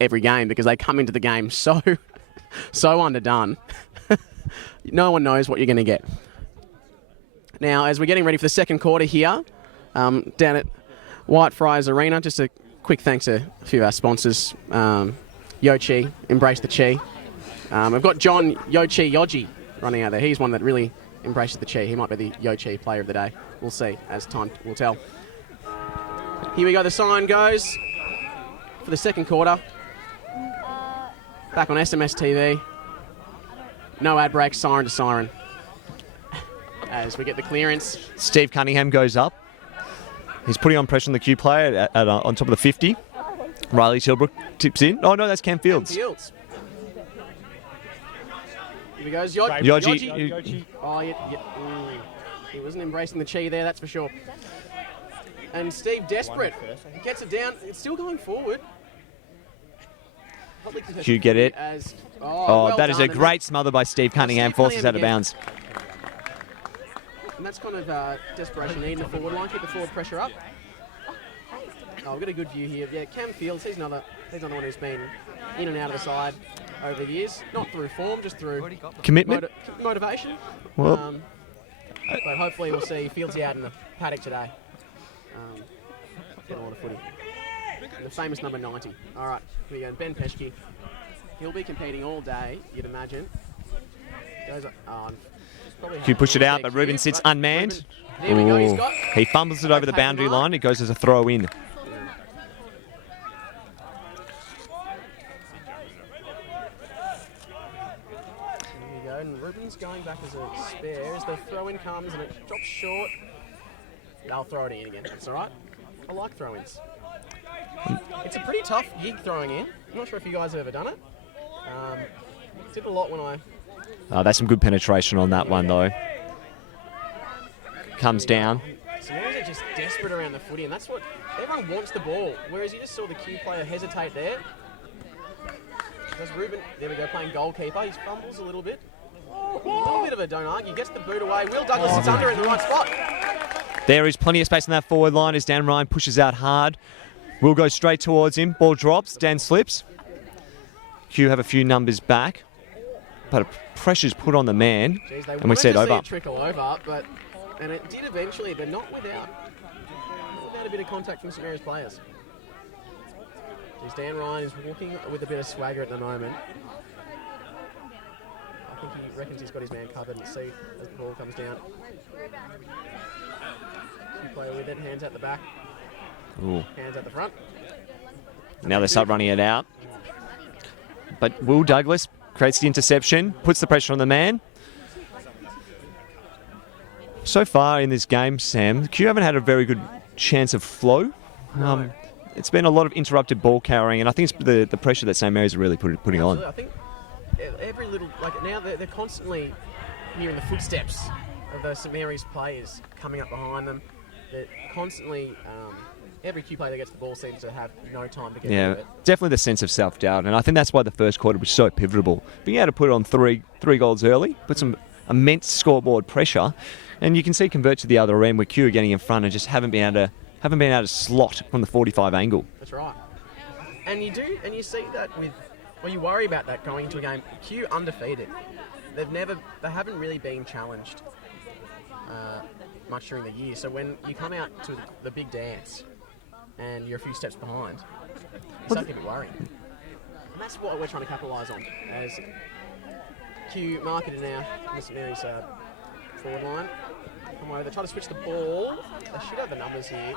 every game because they come into the game so underdone. No one knows what you're going to get. Now, as we're getting ready for the second quarter here, down at Whitefriars Arena, just a quick thanks to a few of our sponsors. Yochi, Embrace the Chi. We've got John Yoji running out there. He's one that really embraces the Chi. He might be the Yochi player of the day. We'll see as time will tell. Here we go. The sign goes for the second quarter. Back on SMS TV. No ad break, siren to siren. As we get the clearance. Steve Cunningham goes up. He's putting on pressure on the Q player on top of the 50. Riley Tilbrook tips in. Oh, no, that's Cam Fields. Here he goes. Yoji. Oh, he wasn't embracing the Chi there, that's for sure. And Steve, desperate. He gets it down. It's still going forward. Q get it. Well that is a done. great smother by Steve Cunningham. Forces out of bounds. And that's kind of desperation needing the forward line. Keep the forward pressure up. Oh, we've got a good view here. Yeah, Cam Fields, he's another one who's been in and out of the side over the years. Not through form, just through Commitment? Motivation. Well, but hopefully we'll see Fieldsy out in the paddock today. Get a lot of footy. The famous number 90. All right, here we go. Ben Peschke. He'll be competing all day, you'd imagine. Goes up. Q pushed it out, but Ruben sits unmanned. There we go. He's got. He fumbles it over the boundary line. It goes as a throw in. Here we go. And Ruben's going back as a spare. As the throw in comes and it drops short, they'll throw it in again. That's all right. I like throw-ins. It's a pretty tough gig throwing in. I'm not sure if you guys have ever done it. Did a lot when I... That's some good penetration on that one, though. Comes down. Some guys are just desperate around the footy, and that's what... Everyone wants the ball, whereas you just saw the Q player hesitate there. There's Ruben, there we go, playing goalkeeper. He fumbles a little bit. A little bit of a don't argue. Gets the boot away. Will Douglas sits under in the right spot. There is plenty of space in that forward line as Dan Ryan pushes out hard. Will go straight towards him. Ball drops. Dan slips. Q have a few numbers back, but pressure's put on the man, Jeez, and we see it over. It trickle over, and it did eventually, but not without a bit of contact from some Mary's players. Jeez, Dan Ryan is walking with a bit of swagger at the moment. I think he reckons he's got his man covered. And see as the ball comes down. Q player with it, hands out the back. Ooh. Hands at the front. Now they start running it out. But Will Douglas creates the interception, puts the pressure on the man. So far in this game, Sam, Q haven't had a very good chance of flow. No. It's been a lot of interrupted ball carrying, and I think it's the pressure that St Mary's are really putting on. I think every little, like now they're constantly hearing the footsteps of those St Mary's players coming up behind them. They're constantly... every Q player that gets the ball seems to have no time to get to it. Definitely the sense of self-doubt, and I think that's why the first quarter was so pivotal. Being able to put on three goals early, put some immense scoreboard pressure, and you can see convert to the other end where Q are getting in front and just haven't been able to slot from the 45 angle. That's right. And you see that with, well, you worry about that going into a game. Q undefeated. They haven't really been challenged much during the year. So when you come out to the big dance and you're a few steps behind, you start to get a bit worried. And that's what we're trying to capitalise on as Q marketed now in St Mary's forward line. Come over, they try to switch the ball. They should have the numbers here.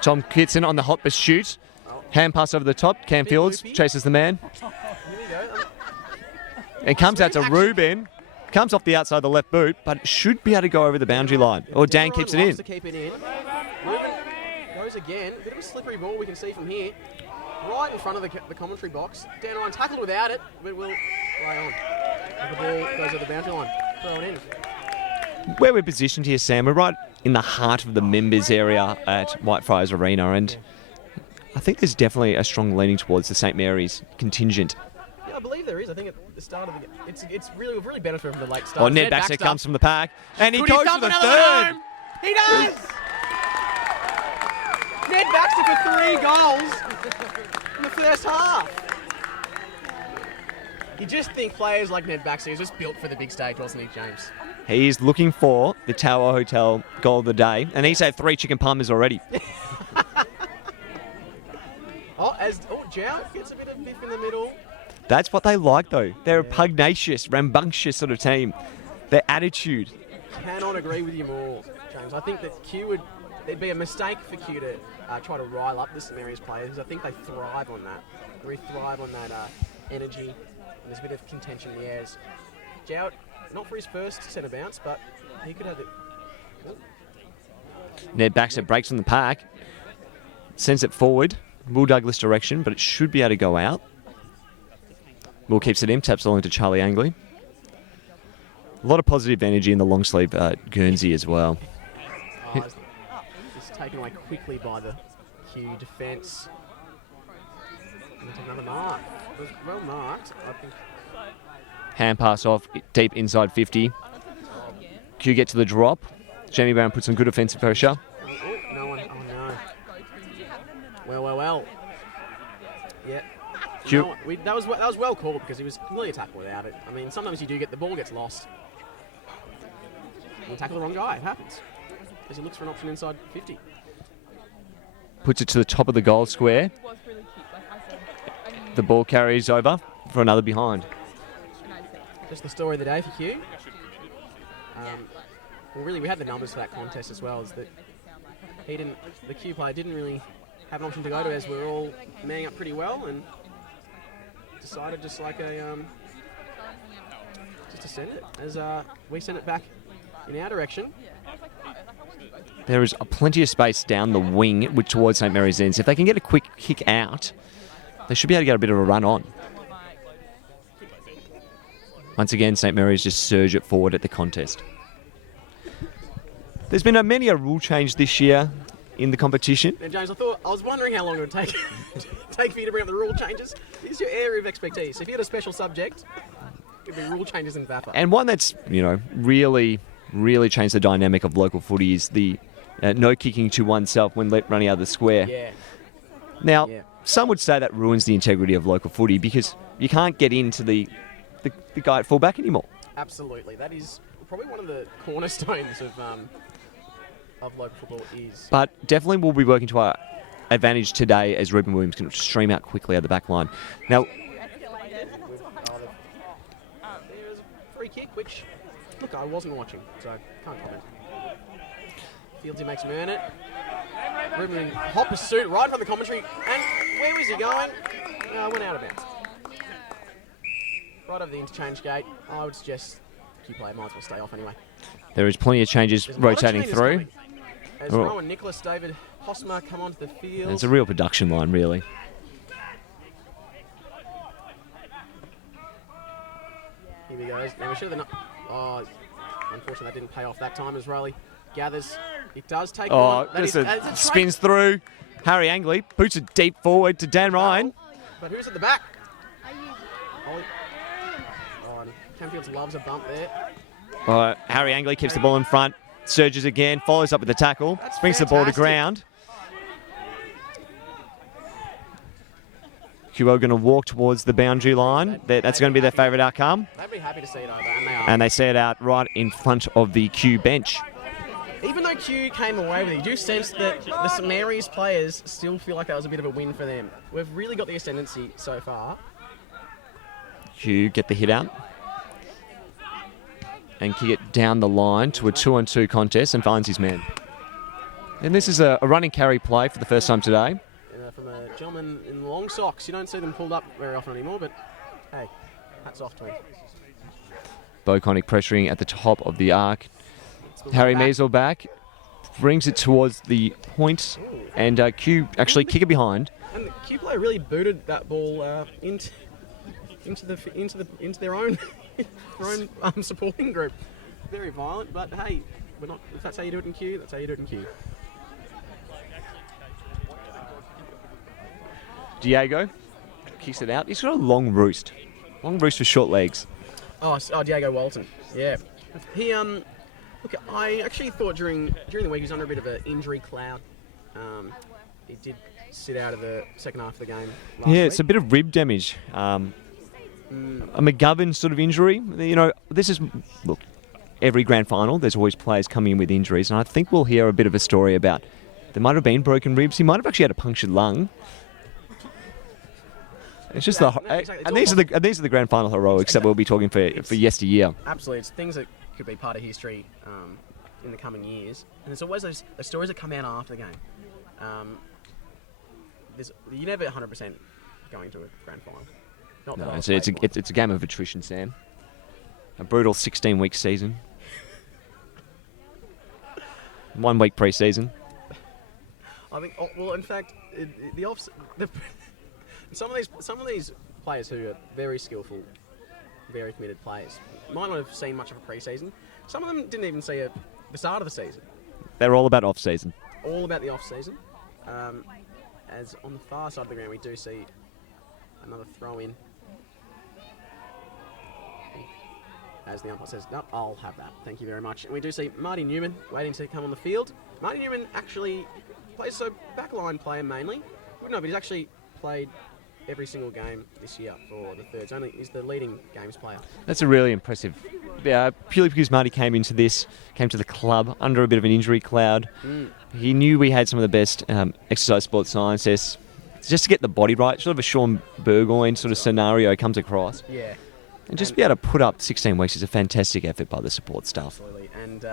Tom Kitson on the hot pursuit. Hand pass over the top. Cam Fields chases the man. Here we go. It comes out to Ruben. Comes off the outside of the left boot, but should be able to go over the boundary line. Or Dan keeps it in. To keep it in. Ruben goes again. A bit of a slippery ball we can see from here. Right in front of the commentary box. Dan Ryan tackled without it, but will play on. And the ball goes over the boundary line. Throw it in. Where we're positioned here, Sam, we're right in the heart of the members area at Whitefriars Arena, and I think there's definitely a strong leaning towards the St Mary's contingent. Yeah, I believe there is. I think at the start of the game, it's really benefited from the late start. Oh, Ned Baxter comes from the pack, and he goes for the third. He does! Ned Baxter for 3 goals. in the first half. You just think players like Ned Baxter is just built for the big stage, wasn't he, James? He's looking for the Tower Hotel goal of the day, and he's had 3 chicken parmas already. Jow gets a bit of biff in the middle. That's what they like, though. They're a pugnacious, rambunctious sort of team. Their attitude. Cannot agree with you more, James. I think that it'd be a mistake for Q to try to rile up the St Mary's players, because I think they thrive on that. They thrive on that energy, and there's a bit of contention in the airs. Jow, not for his first centre bounce, but he could have it. Ned Baxter breaks from the pack, sends it forward, Will Douglas direction, but it should be able to go out. Will keeps it in, taps along to Charlie Angley. A lot of positive energy in the long sleeve Guernsey as well. It's taken away quickly by the Q defence. Into another mark. It was well marked, I think. Hand pass off, deep inside 50. Q get to the drop. Jamie Brown puts some good offensive pressure. No one. Oh no. Well. Yeah. Q. No, that was well called, because he was completely tackle without it. I mean, sometimes you do get the ball gets lost. You tackle the wrong guy. It happens. Because he looks for an option inside 50. Puts it to the top of the goal square. The ball carries over for another behind. Just the story of the day for Q. Well, really, we had the numbers for that contest as well. Is that the Q player didn't really have an option to go to, as we were all manning up pretty well, and decided just to send it as we send it back in our direction. There is plenty of space down the wing which towards St Mary's ends. If they can get a quick kick out, they should be able to get a bit of a run on. Once again, St Mary's just surge it forward at the contest. There's been many a rule change this year in the competition. Now, James, I was wondering how long it would take for you to bring up the rule changes. This is your area of expertise. If you had a special subject, it would be rule changes in VAPA. And one that's, really changed the dynamic of local footy is the no kicking to oneself when running out of the square. Yeah. Now, some would say that ruins the integrity of local footy, because you can't get into the guy at fullback anymore. Absolutely. That is probably one of the cornerstones of local football is. But definitely we'll be working to our advantage today, as Ruben Williams can stream out quickly out the back line. Now, there's a free kick, which, look, I wasn't watching, so I can't comment. Fieldsy makes him earn it. Ruben hot pursuit right from the commentary, and where was he going? Went out of bounds. Right over the interchange gate. I would suggest Q player might as well stay off anyway. there is plenty of changes rotating through. As Rowan Nicholas, David Hosmer come onto the field. It's a real production line, really. Here we go. Now we should have unfortunately that didn't pay off that time as Riley gathers. It does take on. Spins through. Harry Angley puts it deep forward to Dan Ryan. But who's at the back? Camfields loves a bump there. Harry Angley keeps the ball in front. Surges again, follows up with the tackle, brings the ball to ground. QO going to walk towards the boundary line. That's going to be their favourite outcome. They'd be happy to see it over, and they are. And they see it out right in front of the Q bench. Even though Q came away with it, you do sense that the St Mary's players still feel like that was a bit of a win for them. We've really got the ascendancy so far. Q get the hit out. And kick it down the line to a 2-on-2 contest and finds his man. And this is a running carry play for the first time today. From a gentleman in long socks. You don't see them pulled up very often anymore, but hey, hats off to him. Bo Connick pressuring at the top of the arc. Harry Measle back, brings it towards the point, and Q actually kick it behind. And the Q player really booted that ball into their own supporting group. Very violent, but hey, we're not. If that's how you do it in Q, that's how you do it in Q. Diego kicks it out. He's got a long roost for short legs. Oh, Diego Walton. Yeah, he Look, I actually thought during the week he was under a bit of an injury cloud. He did sit out of the second half of the game last Yeah, week. it's a bit of rib damage. A McGovern sort of injury. You know, this is... Look, every grand final, there's always players coming in with injuries, and I think we'll hear a bit of a story about... There might have been broken ribs. He might have actually had a punctured lung. It's just and these are the grand final heroics that we'll be talking for yesteryear. Absolutely, it's things that could be part of history in the coming years, and there's always those stories that come out after the game. You're never 100% going to a grand final. Not No, that it's a game of attrition, Sam. A brutal 16-week season. 1 week pre-season. I think. Well, in fact, some of these players who are very skillful, very committed players might not have seen much of a pre-season. Some of them didn't even see the start of the season. They're all about off-season. All about the off-season. As on the far side of the ground, we do see another throw-in. As the umpire says, no, I'll have that. Thank you very much. And we do see Marty Newman waiting to come on the field. Marty Newman actually plays backline player mainly. Well, no, but he's actually played every single game this year for the Thirds. He's the leading games player. That's a really impressive. Yeah, purely because Marty came to the club under a bit of an injury cloud. He knew we had some of the best exercise sports scientists. Just to get the body right, sort of a Sean Burgoyne sort of scenario comes across. Yeah. And just be able to put up 16 weeks is a fantastic effort by the support staff. Absolutely. And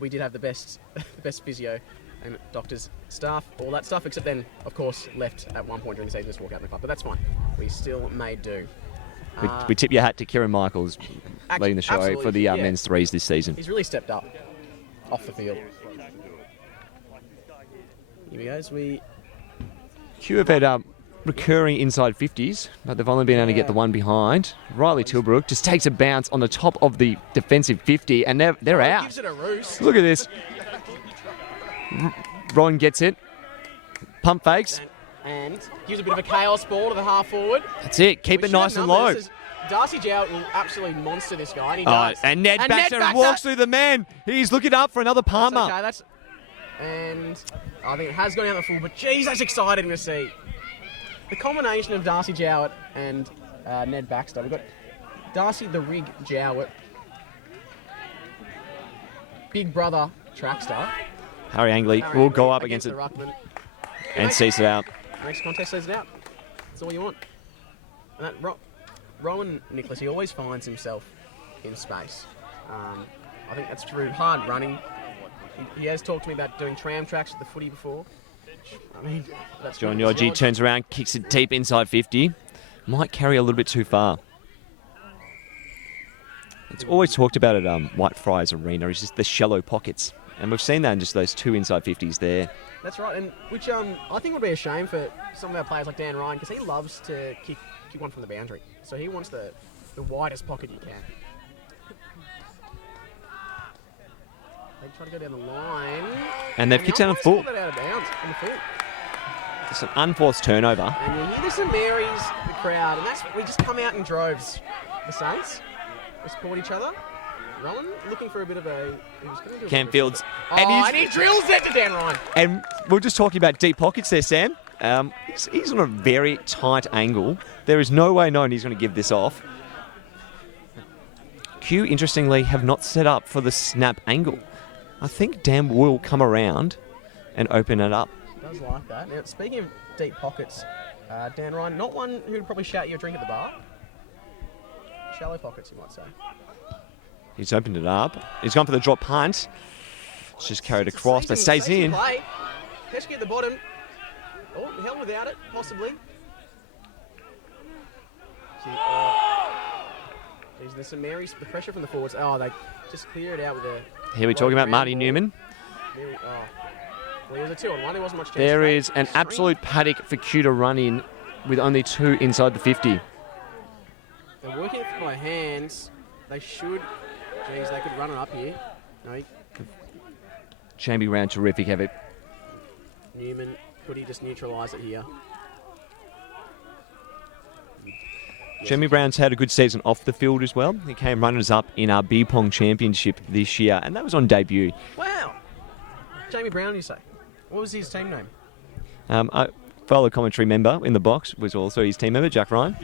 we did have the best the best physio and doctors, staff, all that stuff, except then, of course, left at one point during the season, just walk out of the club. But that's fine. We still made do. We tip your hat to Kieran Michaels leading the show for the men's threes this season. He's really stepped up off the field. Here we go. Kew have had recurring inside 50s, but they've only been able to get the one behind. Riley Tilbrook just takes a bounce on the top of the defensive 50, and they're out. Gives it a roost. Look at this. Ron gets it. Pump fakes. And gives a bit of a chaos ball to the half forward. That's it. Keep it nice and low. Darcy Jowett will absolutely monster this guy, and he does. And Ned Baxter walks through the man. He's looking up for another Palmer. That's okay, and I think it has gone down the full, but geez, that's exciting to see. The combination of Darcy Jowett and Ned Baxter. We've got Darcy the Rig Jowett, big brother trackster. Harry Angley will go up against it ruckman and sees it out. Next contest sees it out. That's all you want. And that Rowan Nicholas, he always finds himself in space. I think that's through hard running. He has talked to me about doing tram tracks at the footy before. I mean, that's John Yorgie turns around, kicks it deep inside 50. Might carry a little bit too far. It's always talked about at Whitefriars Arena. It's just the shallow pockets. And we've seen that in just those two inside 50s there. That's right, and which I think would be a shame for some of our players like Dan Ryan, because he loves to kick one from the boundary. So he wants the widest pocket he can. They try to go down the line. And they've kicked out on full. That out of bounds on the full. It's an unforced turnover. And you hear the St Mary's, the crowd, and we just come out in droves. The Saints, we support each other. Rowan looking for a bit of a... Campfields. And he drills it to Dan Ryan. And we're just talking about deep pockets there, Sam. He's on a very tight angle. There is no way known he's going to give this off. Kew, interestingly, have not set up for the snap angle. I think Dan will come around and open it up. Does like that. Now, speaking of deep pockets, Dan Ryan, not one who'd probably shout you a drink at the bar. Shallow pockets, you might say. He's opened it up. He's gone for the drop punt. It's just carried across, but stays in. Play. Pesky at the bottom. Oh, hell without it, possibly. There's the St Mary's, the pressure from the forwards. Oh, they just clear it out with a... Here we're talking about Marty Newman. Well, he was a 2-on-1. There wasn't much chance. There is an absolute paddock for Kew to run in with only two inside the 50. They're working it by hands. They should... Geez, they could run it up here. No, Jamie Round, terrific effort. Newman, could he just neutralise it here? Jamie Brown's had a good season off the field as well. He came runners-up in our B-Pong Championship this year, and that was on debut. Wow! Jamie Brown, you say? What was his team name? A fellow commentary member in the box was also his team member, Jack Ryan.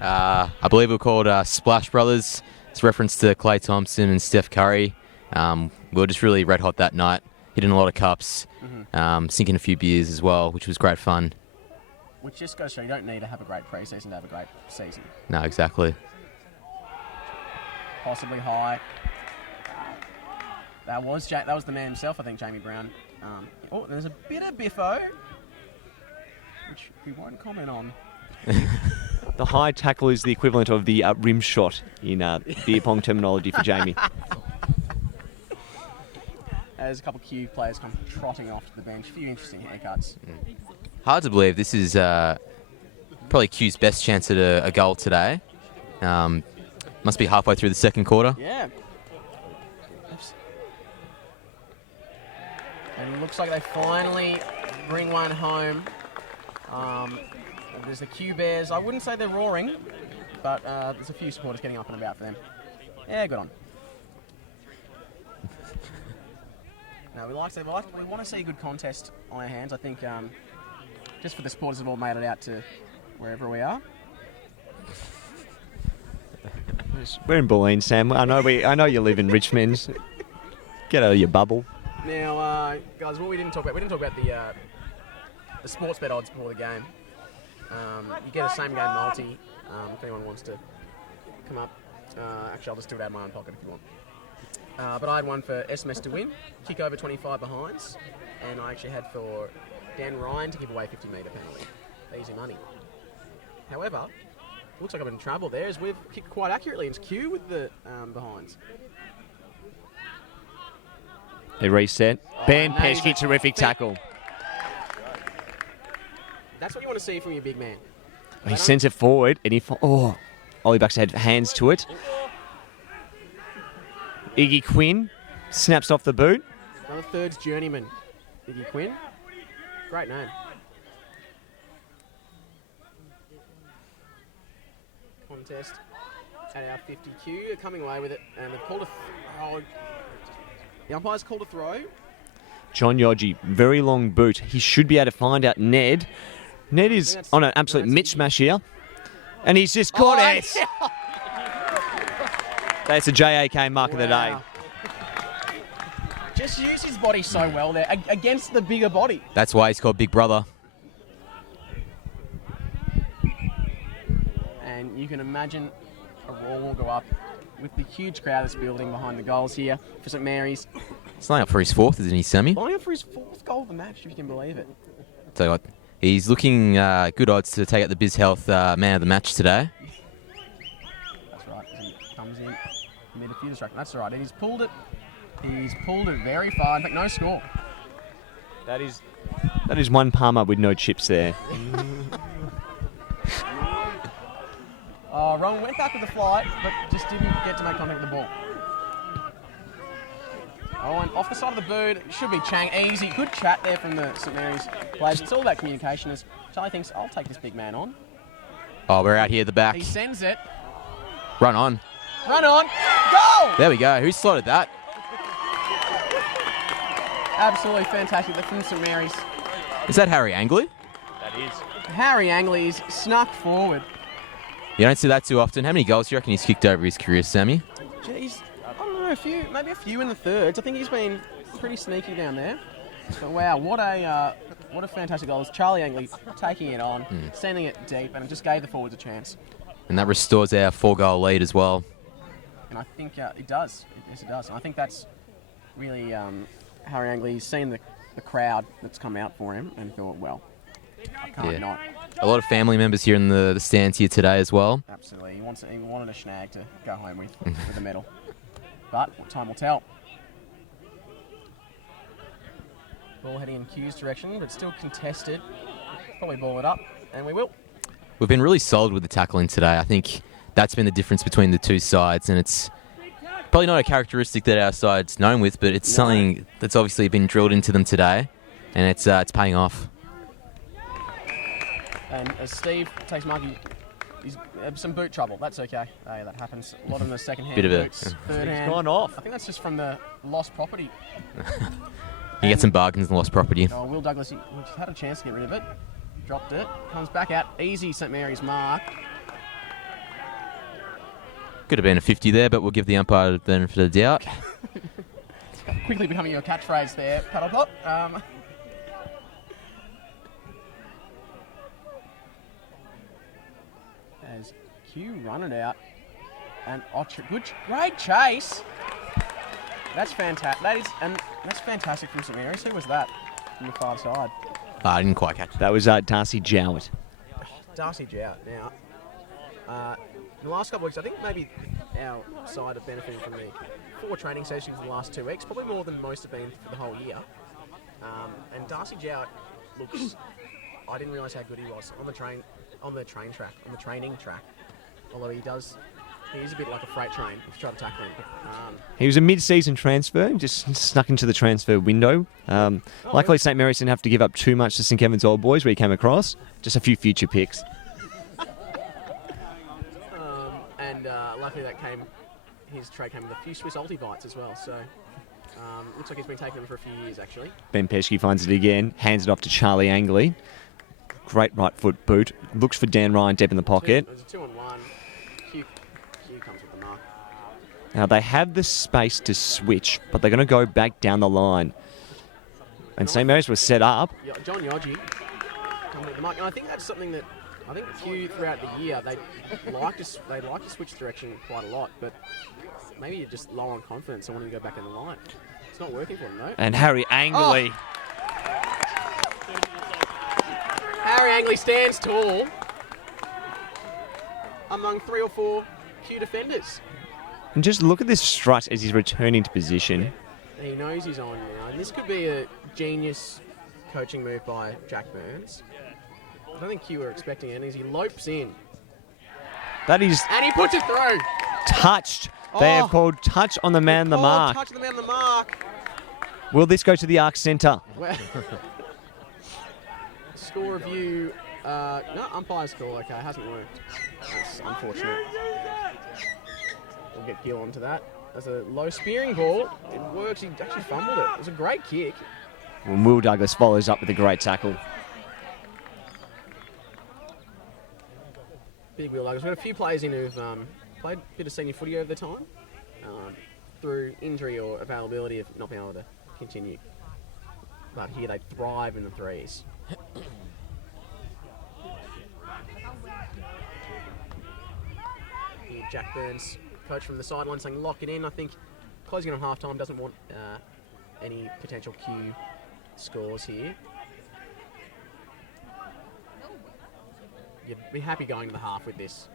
I believe we were called Splash Brothers. It's a reference to Klay Thompson and Steph Curry. We were just really red hot that night, hitting a lot of cups, sinking a few beers as well, which was great fun. Which just goes to show you don't need to have a great pre-season to have a great season. No, exactly. Possibly high. That was the man himself, I think, Jamie Brown. Oh, there's a bit of biffo, which we won't comment on. The high tackle is the equivalent of the rim shot in beer pong terminology for Jamie. There's a couple of Q players come trotting off to the bench. A few interesting haircuts. Hard to believe this is probably Q's best chance at a goal today. Must be halfway through the second quarter. Yeah. And it looks like they finally bring one home. There's the Q Bears. I wouldn't say they're roaring, but there's a few supporters getting up and about for them. Yeah, good on. No, we want to see a good contest on our hands. I think just for the supporters that have all made it out to wherever we are. We're in Bulleen, Sam. I know you live in Richmond. Get out of your bubble. Now, guys, what we didn't talk about the sports bet odds before the game. You get a same game multi if anyone wants to come up. Actually, I'll just do it out of my own pocket if you want. But I had one for SMS to win, kick over 25 behinds, and I actually had for Dan Ryan to give away 50-metre penalty. Easy money. However, looks like I'm in trouble there as we've kicked quite accurately into Q with the behinds. They reset. Ben names Pesky, it. terrific tackle. That's what you want to see from your big man. He sends it forward, and Ollie Baxter had hands to it. Iggy Quinn snaps off the boot. Another thirds journeyman, Iggy Quinn. Great name. Contest at our 50Q. They're coming away with it, and they've called the umpire's called a throw. John Yogi, very long boot. He should be able to find out Ned. Ned is on an absolute mismatch here. And he's just caught it. That's a JAK mark of the day. Just used his body so well there against the bigger body. That's why he's called Big Brother. And you can imagine a roar will go up with the huge crowd that's building behind the goals here for St Mary's. He's lining up for his fourth, isn't he, Sammy? Lining up for his fourth goal of the match, if you can believe it. Tell you what, he's looking good odds to take out the Biz Health man of the match today. That's right. He comes in, made a few distractions. That's all right. And he's pulled it. He's pulled it very far. In fact, no score. That is one Palmer with no chips there. Rowan went back with the flight, but just didn't get to make contact with the ball. Owen off the side of the boot. Should be Chang. Easy. Good chat there from the St Mary's players. It's all about communication. As Charlie thinks, I'll take this big man on. Oh, we're out here at the back. He sends it. Run on. Run on. Goal! There we go. Who slotted that? Absolutely fantastic. That's from St Mary's. Is that Harry Angley? That is. Harry Angley's snuck forward. You don't see that too often. How many goals do you reckon he's kicked over his career, Sammy? Jeez, I don't know, maybe a few in the thirds. I think he's been pretty sneaky down there. But wow, what a fantastic goal. It's Charlie Angley taking it on, sending it deep, and it just gave the forwards a chance. And that restores our 4-goal lead as well. And I think it does. Yes, it does. And I think that's really Harry Angley. He's seen the crowd that's come out for him and thought, well, I can't not. A lot of family members here in the stands here today as well. Absolutely. He wanted a snag to go home with the medal. But time will tell. Ball heading in Q's direction, but still contested. Probably ball it up, and we will. We've been really solid with the tackling today. I think that's been the difference between the two sides, and it's probably not a characteristic that our side's known with, but it's something that's obviously been drilled into them today, and it's paying off. And as Steve takes Marky, he's some boot trouble. That's okay. Hey, that happens. A lot in the second hand Bit of boots. Third It's hand. gone off. I think that's just from the lost property. You get some bargains in lost property. Oh, Will Douglas, he just had a chance to get rid of it. Dropped it. Comes back out. Easy St Mary's mark. Could have been a 50 there, but we'll give the umpire the benefit of the doubt. Quickly becoming your catchphrase there, paddle pop. As Q run it out, and great chase. That's fantastic. That's fantastic from St Mary's. Who was that from the far side? I didn't quite catch that. That was Darcy Jowett. Darcy Jowett. Now, in the last couple of weeks, I think maybe our side have benefited from the 4 training sessions in the last 2 weeks, probably more than most have been for the whole year. And Darcy Jowett looks. I didn't realise how good he was on the training track. Although he is a bit like a freight train if you try to tackle him. He was a mid-season transfer, just snuck into the transfer window. Luckily, St Mary's didn't have to give up too much to St Kevin's Old Boys where he came across. Just a few future picks. And luckily his trade came with a few Swiss Ultibites as well. So looks like he's been taking them for a few years actually. Ben Peschke finds it again, hands it off to Charlie Angley. Great right foot boot. Looks for Dan Ryan deep in the pocket. There's a 2-on-1. Q comes with the mark. Now they have the space to switch, but they're going to go back down the line. And St Mary's was set up. John Yogi coming with the mark. And I think that's something that I think Q throughout the year they like to switch direction quite a lot, but maybe you're just low on confidence and wanting to go back in the line. It's not working for them though. And Harry Angley. Harry Angley stands tall among 3 or 4 Q defenders. And just look at this strut as he's returning to position. He knows he's on now, and this could be a genius coaching move by Jack Burns. I don't think Q were expecting it as he lopes in. That is And he puts it through. touched. They have called touch on the man on the mark. Touch on the man on the mark. Will this go to the Arc Centre? Well, score review. No, umpire's call. Okay, it hasn't worked. That's unfortunate. We'll get Gill onto that. As a low spearing ball, it works. He actually fumbled it. It was a great kick. When Will Douglas follows up with a great tackle. Big Will Douglas. We've got a few players in who've played a bit of senior footy over the time through injury or availability of not being able to continue. But here they thrive in the threes. Here Jack Burns, coach from the sideline, saying lock it in. I think closing on half-time doesn't want any potential Q scores here. You'd be happy going to the half with this.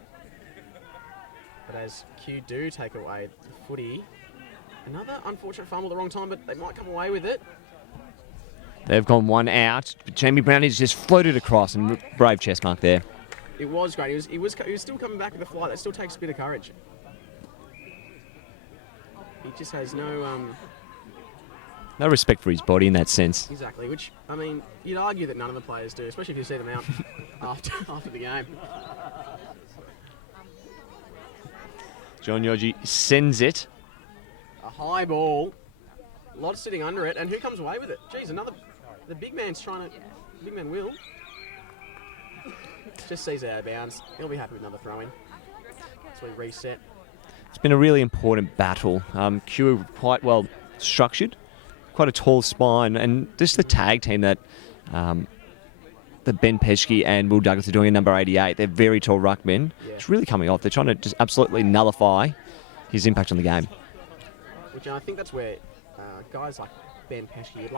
But as Q do take away the footy, another unfortunate fumble at the wrong time, but they might come away with it. They've gone one out. But Jamie Brown has just floated across and brave chest mark there. It was great. He was still coming back with a flight. That still takes a bit of courage. He just has no No respect for his body in that sense. exactly. Which I mean, you'd argue that none of the players do, especially if you see them out after the game. John Yogi sends it. A high ball, a lot sitting under it, and who comes away with it? Geez, the big man's trying to. The big man will. Just sees it out of bounds. He'll be happy with another throw in. So we reset. It's been a really important battle. Q are quite well structured, quite a tall spine, and just the tag team that Ben Peschke and Will Douglas are doing at number 88. They're very tall ruckmen. Yeah. It's really coming off. They're trying to just absolutely nullify his impact on the game. Which I think that's where guys like Ben Peschke, you'd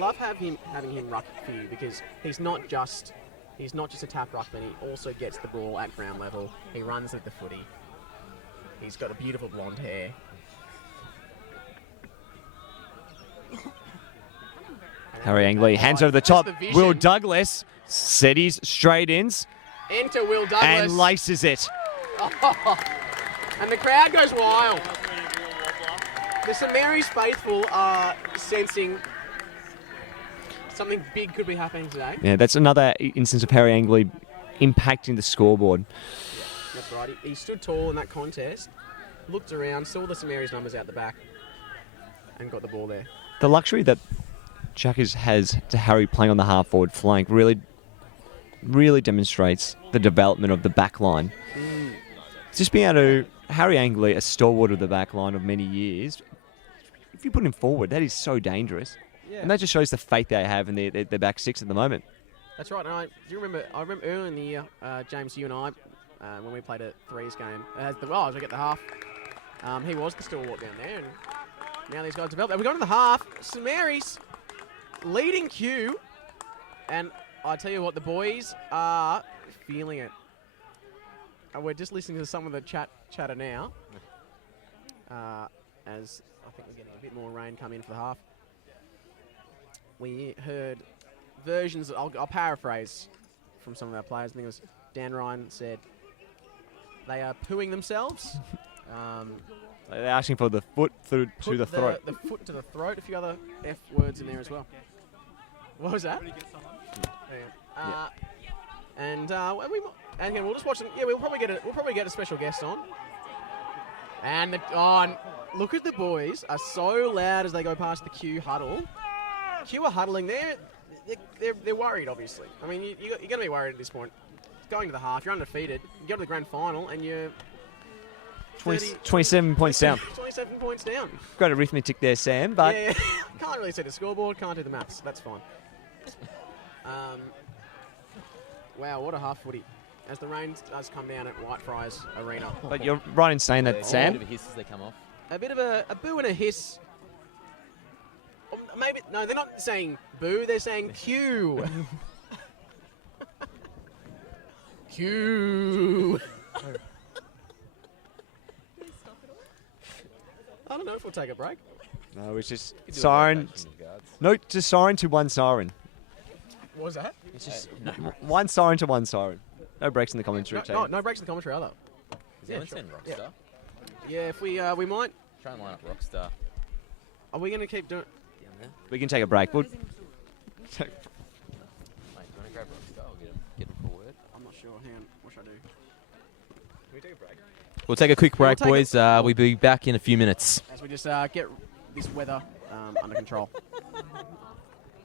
love having him ruck for you because he's not just a tap ruckman. He also gets the ball at ground level. He runs with the footy. He's got a beautiful blonde hair. Harry Angley hands over the That's top. the vision. Will Douglas setties straight ins Enter Will Douglas. and laces it. And the crowd goes wild. The St Mary's faithful are sensing something big could be happening today. Yeah, that's another instance of Harry Angley impacting the scoreboard. That's right. He stood tall in that contest, looked around, saw the St Mary's numbers out the back, and got the ball there. The luxury that Jackers has to Harry playing on the half forward flank really demonstrates the development of the back line. Just being able to, Harry Angley, a stalwart of the back line of many years, if you put him forward, that is so dangerous. Yeah. And that just shows the faith they have in their back six at the moment. That's right. And I remember early in the year, James, you and I, when we played a threes game, as we get the half, he was the stalwart down there, and now these guys develop. We're going to the half. St Mary's leading Q, and I tell you what, the boys are feeling it. And we're just listening to some of the chatter now, as I think we're getting a bit more rain come in for the half. We heard versions, I'll paraphrase from some of our players. I think it was Dan Ryan said, they are pooing themselves. They're asking for the foot through to the throat. The foot to the throat. A few other F words in there as well. What was that? And again, we'll just watch them. Yeah, we'll probably get a special guest on. And look at the boys are so loud as they go past the Q huddle. Q are huddling. They're worried, obviously. I mean, you're going to be worried at this point. Going to the half, you're undefeated. You go to the grand final, and you're 27 points down. 27 points down. Great arithmetic there, Sam, but Yeah. Can't really see the scoreboard, can't do the maths. That's fine. Wow, what a half footy. As the rain does come down at Whitefriars Arena. but you're right in saying that, A Sam. bit of a hiss as they come off. A bit of a boo and a hiss. Or maybe, no, they're not saying boo, they're saying Q. Q. I don't know if we'll take a break. No, it's just siren. No, just siren to one siren. What was that? It's just One siren to one siren. No breaks in the commentary. No breaks in the commentary either. Yeah, sure. Rockstar. Yeah, if we might. Try and line up Rockstar Are we going to keep doing? down there. We can take a break. Mate, do you want to grab Rockstar or get him for word? I'm not sure. Hang on. What should I do? Can we take a break? We'll take a quick break, take a- boys. We'll be back in a few minutes. As we just get this weather under control.